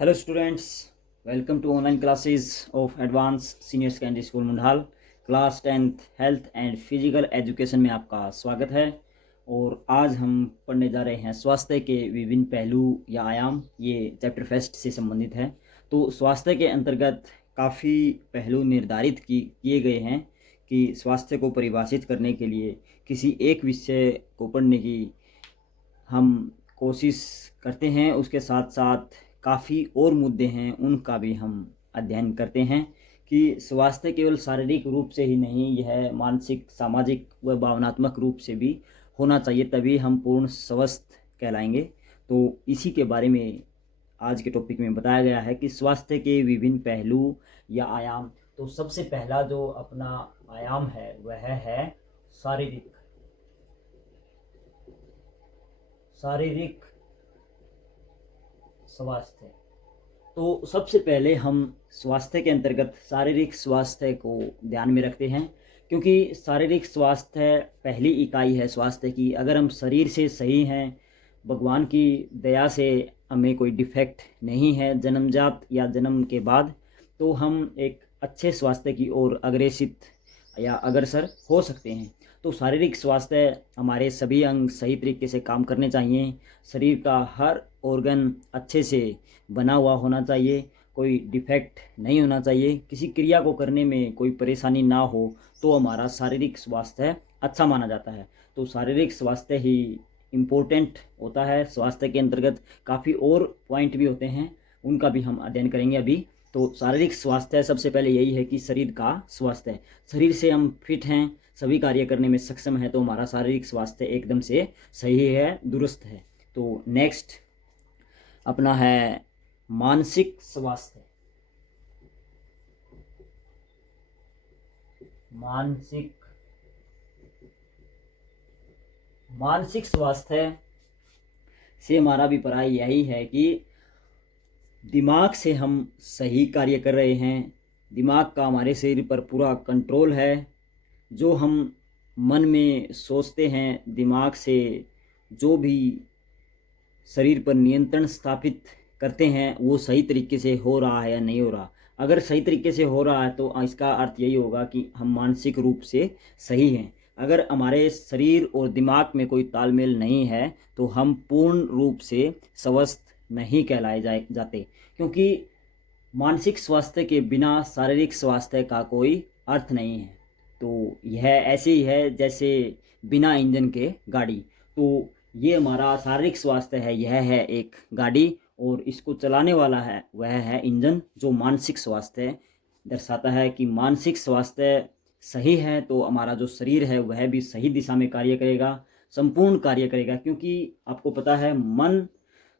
Hello students, welcome to online classes of Advanced Senior Secondary School मुंडाल। Class 10th health and physical education में आपका स्वागत है। और आज हम पढ़ने जा रहे हैं स्वास्थ्य के विभिन्न पहलू या आयाम। ये चैप्टर फर्स्ट से संबंधित है। तो स्वास्थ्य के अंतर्गत काफ़ी पहलू निर्धारित किए गए हैं कि स्वास्थ्य को परिभाषित करने के लिए किसी एक विषय को पढ़ने की हम कोशिश करते हैं। उसके साथ साथ काफ़ी और मुद्दे हैं, उनका भी हम अध्ययन करते हैं कि स्वास्थ्य केवल शारीरिक रूप से ही नहीं, यह मानसिक, सामाजिक व भावनात्मक रूप से भी होना चाहिए, तभी हम पूर्ण स्वस्थ कहलाएंगे। तो इसी के बारे में आज के टॉपिक में बताया गया है कि स्वास्थ्य के विभिन्न पहलू या आयाम। तो सबसे पहला जो अपना आयाम है वह है शारीरिक शारीरिक स्वास्थ्य। तो सबसे पहले हम स्वास्थ्य के अंतर्गत शारीरिक स्वास्थ्य को ध्यान में रखते हैं, क्योंकि शारीरिक स्वास्थ्य पहली इकाई है स्वास्थ्य की। अगर हम शरीर से सही हैं, भगवान की दया से हमें कोई डिफेक्ट नहीं है जन्मजात या जन्म के बाद, तो हम एक अच्छे स्वास्थ्य की ओर अग्रेसित या अग्रसर हो सकते हैं। तो शारीरिक स्वास्थ्य, हमारे सभी अंग सही तरीके से काम करने चाहिए, शरीर का हर ऑर्गन अच्छे से बना हुआ होना चाहिए, कोई डिफेक्ट नहीं होना चाहिए, किसी क्रिया को करने में कोई परेशानी ना हो, तो हमारा शारीरिक स्वास्थ्य अच्छा माना जाता है। तो शारीरिक स्वास्थ्य ही इम्पोर्टेंट होता है। स्वास्थ्य के अंतर्गत काफ़ी और पॉइंट भी होते हैं, उनका भी हम अध्ययन करेंगे अभी। तो शारीरिक स्वास्थ्य सबसे पहले यही है कि शरीर का स्वास्थ्य, शरीर से हम फिट हैं, सभी कार्य करने में सक्षम है, तो हमारा शारीरिक स्वास्थ्य एकदम से सही है, दुरुस्त है। तो नेक्स्ट अपना है मानसिक स्वास्थ्य। मानसिक स्वास्थ्य से हमारा भी पढ़ाई यही है कि दिमाग से हम सही कार्य कर रहे हैं, दिमाग का हमारे शरीर पर पूरा कंट्रोल है। जो हम मन में सोचते हैं, दिमाग से जो भी शरीर पर नियंत्रण स्थापित करते हैं, वो सही तरीके से हो रहा है या नहीं हो रहा। अगर सही तरीके से हो रहा है तो इसका अर्थ यही होगा कि हम मानसिक रूप से सही हैं। अगर हमारे शरीर और दिमाग में कोई तालमेल नहीं है तो हम पूर्ण रूप से स्वस्थ नहीं कहलाए जाते, क्योंकि मानसिक स्वास्थ्य के बिना शारीरिक स्वास्थ्य का कोई अर्थ नहीं है। तो यह ऐसे ही है जैसे बिना इंजन के गाड़ी। तो ये हमारा शारीरिक स्वास्थ्य है, यह है एक गाड़ी, और इसको चलाने वाला है वह है इंजन, जो मानसिक स्वास्थ्य दर्शाता है कि मानसिक स्वास्थ्य सही है तो हमारा जो शरीर है वह भी सही दिशा में कार्य करेगा, संपूर्ण कार्य करेगा। क्योंकि आपको पता है, मन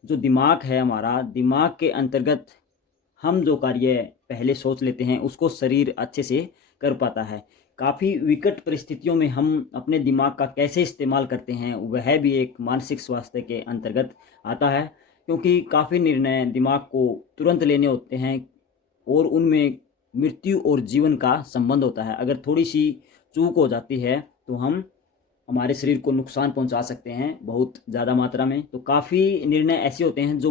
जो दिमाग है हमारा, दिमाग के अंतर्गत हम जो कार्य पहले सोच लेते हैं उसको शरीर अच्छे से कर पाता है। काफ़ी विकट परिस्थितियों में हम अपने दिमाग का कैसे इस्तेमाल करते हैं वह भी एक मानसिक स्वास्थ्य के अंतर्गत आता है, क्योंकि काफ़ी निर्णय दिमाग को तुरंत लेने होते हैं और उनमें मृत्यु और जीवन का संबंध होता है। अगर थोड़ी सी चूक हो जाती है तो हम हमारे शरीर को नुकसान पहुंचा सकते हैं बहुत ज़्यादा मात्रा में। तो काफ़ी निर्णय ऐसे होते हैं जो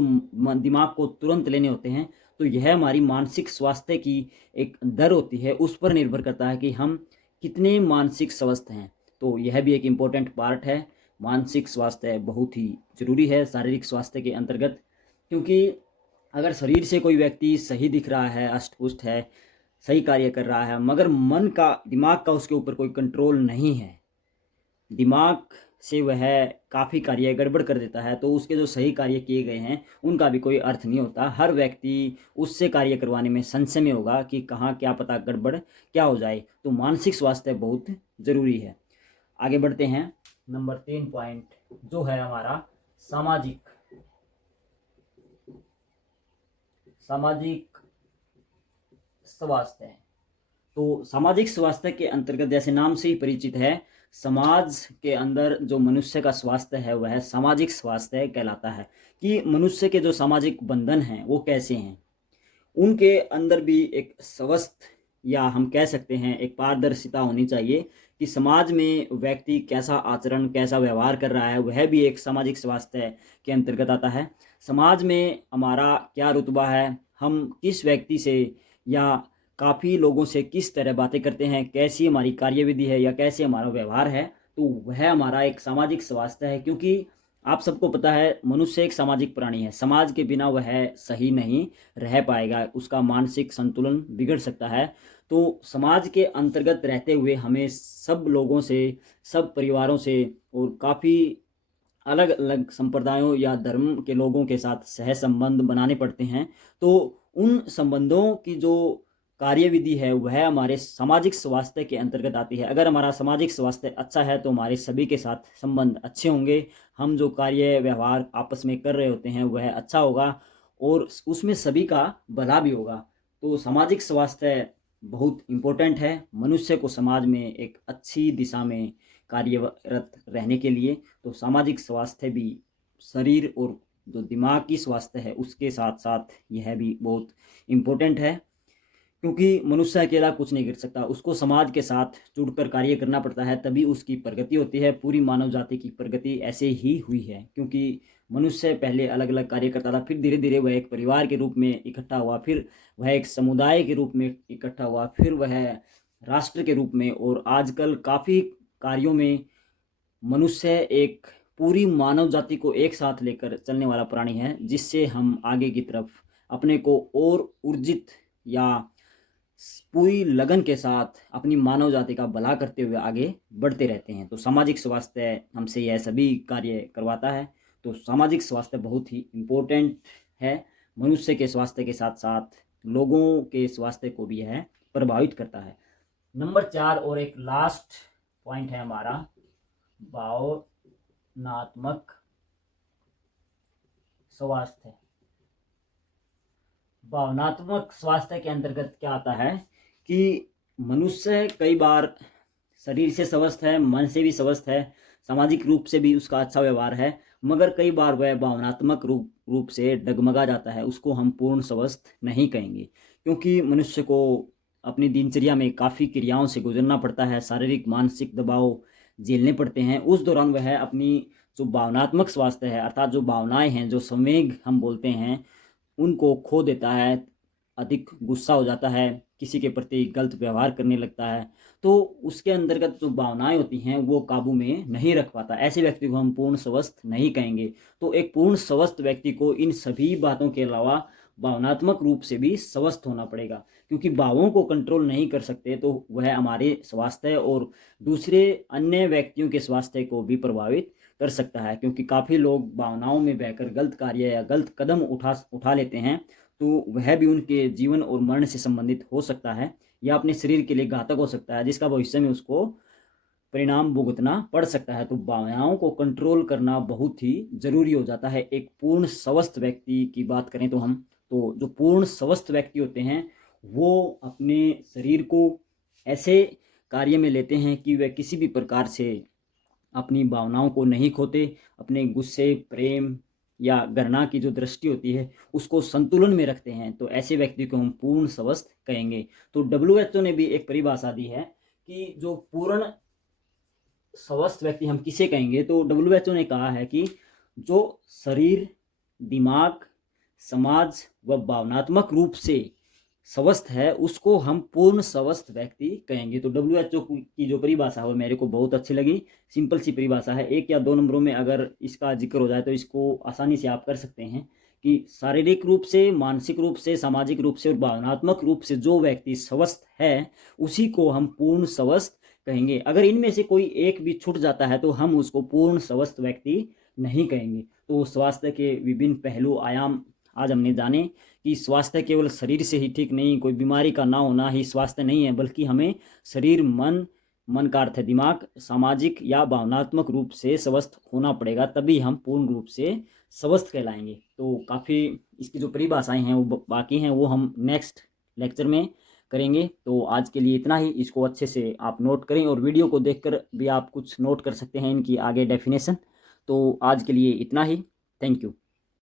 दिमाग को तुरंत लेने होते हैं। तो यह हमारी मानसिक स्वास्थ्य की एक दर होती है, उस पर निर्भर करता है कि हम कितने मानसिक स्वस्थ हैं। तो यह भी एक इम्पोर्टेंट पार्ट है। मानसिक स्वास्थ्य बहुत ही ज़रूरी है शारीरिक स्वास्थ्य के अंतर्गत, क्योंकि अगर शरीर से कोई व्यक्ति सही दिख रहा है, अष्टपुष्ट है, सही कार्य कर रहा है, मगर मन का, दिमाग का उसके ऊपर कोई कंट्रोल नहीं है, दिमाग से वह काफ़ी कार्य गड़बड़ कर देता है, तो उसके जो सही कार्य किए गए हैं उनका भी कोई अर्थ नहीं होता। हर व्यक्ति उससे कार्य करवाने में संशय में होगा कि कहाँ क्या पता गड़बड़ क्या हो जाए। तो मानसिक स्वास्थ्य बहुत ज़रूरी है। आगे बढ़ते हैं। नंबर 3 पॉइंट जो है हमारा सामाजिक स्वास्थ्य है। तो सामाजिक स्वास्थ्य के अंतर्गत जैसे नाम से ही परिचित है, समाज के अंदर जो मनुष्य का स्वास्थ्य है वह सामाजिक स्वास्थ्य कहलाता है। कि मनुष्य के जो सामाजिक बंधन हैं वो कैसे हैं, उनके अंदर भी एक स्वस्थ, या हम कह सकते हैं एक पारदर्शिता होनी चाहिए कि समाज में व्यक्ति कैसा आचरण, कैसा व्यवहार कर रहा है, वह भी एक सामाजिक स्वास्थ्य के अंतर्गत आता है। समाज में हमारा क्या रुतबा है, हम किस व्यक्ति से या काफ़ी लोगों से किस तरह बातें करते हैं, कैसी हमारी कार्यविधि है या कैसे हमारा व्यवहार है, तो वह हमारा एक सामाजिक स्वास्थ्य है। क्योंकि आप सबको पता है मनुष्य एक सामाजिक प्राणी है, समाज के बिना वह सही नहीं रह पाएगा, उसका मानसिक संतुलन बिगड़ सकता है। तो समाज के अंतर्गत रहते हुए हमें सब लोगों से, सब परिवारों से और काफ़ी अलग अलग संप्रदायों या धर्म के लोगों के साथ सह संबंध बनाने पड़ते हैं। तो उन संबंधों की जो कार्यविधि है वह हमारे सामाजिक स्वास्थ्य के अंतर्गत आती है। अगर हमारा सामाजिक स्वास्थ्य अच्छा है तो हमारे सभी के साथ संबंध अच्छे होंगे, हम जो कार्य व्यवहार आपस में कर रहे होते हैं वह अच्छा होगा और उसमें सभी का भला भी होगा। तो सामाजिक स्वास्थ्य बहुत इम्पोर्टेंट है मनुष्य को समाज में एक अच्छी दिशा में कार्यरत रहने के लिए। तो सामाजिक स्वास्थ्य भी शरीर और जो दिमागी स्वास्थ्य है उसके साथ साथ यह भी बहुत इम्पोर्टेंट है, क्योंकि मनुष्य अकेला कुछ नहीं कर सकता, उसको समाज के साथ जुड़कर कार्य करना पड़ता है, तभी उसकी प्रगति होती है। पूरी मानव जाति की प्रगति ऐसे ही हुई है, क्योंकि मनुष्य पहले अलग अलग कार्य करता था, फिर धीरे धीरे वह एक परिवार के रूप में इकट्ठा हुआ, फिर वह एक समुदाय के रूप में इकट्ठा हुआ, फिर वह राष्ट्र के रूप में, और आजकल काफ़ी कार्यों में मनुष्य एक पूरी मानव जाति को एक साथ लेकर चलने वाला प्राणी है, जिससे हम आगे की तरफ अपने को और ऊर्जित या पूरी लगन के साथ अपनी मानव जाति का भला करते हुए आगे बढ़ते रहते हैं। तो सामाजिक स्वास्थ्य हमसे यह सभी कार्य करवाता है। तो सामाजिक स्वास्थ्य बहुत ही इम्पोर्टेंट है, मनुष्य के स्वास्थ्य के साथ साथ लोगों के स्वास्थ्य को भी यह प्रभावित करता है। नंबर 4 और एक लास्ट पॉइंट है हमारा भावनात्मक स्वास्थ्य। भावनात्मक स्वास्थ्य के अंतर्गत क्या आता है कि मनुष्य कई बार शरीर से स्वस्थ है, मन से भी स्वस्थ है, सामाजिक रूप से भी उसका अच्छा व्यवहार है, मगर कई बार वह भावनात्मक रूप से डगमगा जाता है, उसको हम पूर्ण स्वस्थ नहीं कहेंगे। क्योंकि मनुष्य को अपनी दिनचर्या में काफ़ी क्रियाओं से गुजरना पड़ता है, शारीरिक मानसिक दबाव झेलने पड़ते हैं, उस दौरान वह अपनी जो भावनात्मक स्वास्थ्य है अर्थात जो भावनाएं हैं, जो संवेग हम बोलते हैं, उनको खो देता है, अधिक गुस्सा हो जाता है, किसी के प्रति गलत व्यवहार करने लगता है। तो उसके अंतर्गत जो भावनाएं होती हैं वो काबू में नहीं रख पाता, ऐसे व्यक्ति को हम पूर्ण स्वस्थ नहीं कहेंगे। तो एक पूर्ण स्वस्थ व्यक्ति को इन सभी बातों के अलावा भावनात्मक रूप से भी स्वस्थ होना पड़ेगा, क्योंकि भावों को कंट्रोल नहीं कर सकते तो वह हमारे स्वास्थ्य और दूसरे अन्य व्यक्तियों के स्वास्थ्य को भी प्रभावित कर सकता है। क्योंकि काफ़ी लोग भावनाओं में बहकर गलत कार्य या गलत कदम उठा लेते हैं, तो वह भी उनके जीवन और मरण से संबंधित हो सकता है या अपने शरीर के लिए घातक हो सकता है, जिसका भविष्य में उसको परिणाम भुगतना पड़ सकता है। तो भावनाओं को कंट्रोल करना बहुत ही ज़रूरी हो जाता है। एक पूर्ण स्वस्थ व्यक्ति की बात करें तो हम, तो जो पूर्ण स्वस्थ व्यक्ति होते हैं वो अपने शरीर को ऐसे कार्य में लेते हैं कि वे किसी भी प्रकार से अपनी भावनाओं को नहीं खोते, अपने गुस्से, प्रेम या घृणा की जो दृष्टि होती है उसको संतुलन में रखते हैं। तो ऐसे व्यक्ति को हम पूर्ण स्वस्थ कहेंगे। तो WHO ने भी एक परिभाषा दी है कि जो पूर्ण स्वस्थ व्यक्ति हम किसे कहेंगे, तो WHO ने कहा है कि जो शरीर, दिमाग, समाज व भावनात्मक रूप से स्वस्थ है उसको हम पूर्ण स्वस्थ व्यक्ति कहेंगे। तो WHO की जो परिभाषा है वो मेरे को बहुत अच्छी लगी। सिंपल सी परिभाषा है, 1 या 2 नंबरों में अगर इसका जिक्र हो जाए तो इसको आसानी से आप कर सकते हैं कि शारीरिक रूप से, मानसिक रूप से, सामाजिक रूप से और भावनात्मक रूप से जो व्यक्ति स्वस्थ है उसी को हम पूर्ण स्वस्थ कहेंगे। अगर इनमें से कोई एक भी छूट जाता है तो हम उसको पूर्ण स्वस्थ व्यक्ति नहीं कहेंगे। तो स्वास्थ्य के विभिन्न पहलू, आयाम आज हमने जाने कि स्वास्थ्य केवल शरीर से ही ठीक नहीं, कोई बीमारी का ना होना ही स्वास्थ्य नहीं है, बल्कि हमें शरीर, मन का अर्थ है दिमाग, सामाजिक या भावनात्मक रूप से स्वस्थ होना पड़ेगा, तभी हम पूर्ण रूप से स्वस्थ कहलाएंगे। तो काफ़ी इसकी जो परिभाषाएं हैं वो बाकी हैं, वो हम नेक्स्ट लेक्चर में करेंगे। तो आज के लिए इतना ही, इसको अच्छे से आप नोट करें और वीडियो को देखकर भी आप कुछ नोट कर सकते हैं इनकी आगे डेफिनेशन। तो आज के लिए इतना ही, थैंक यू।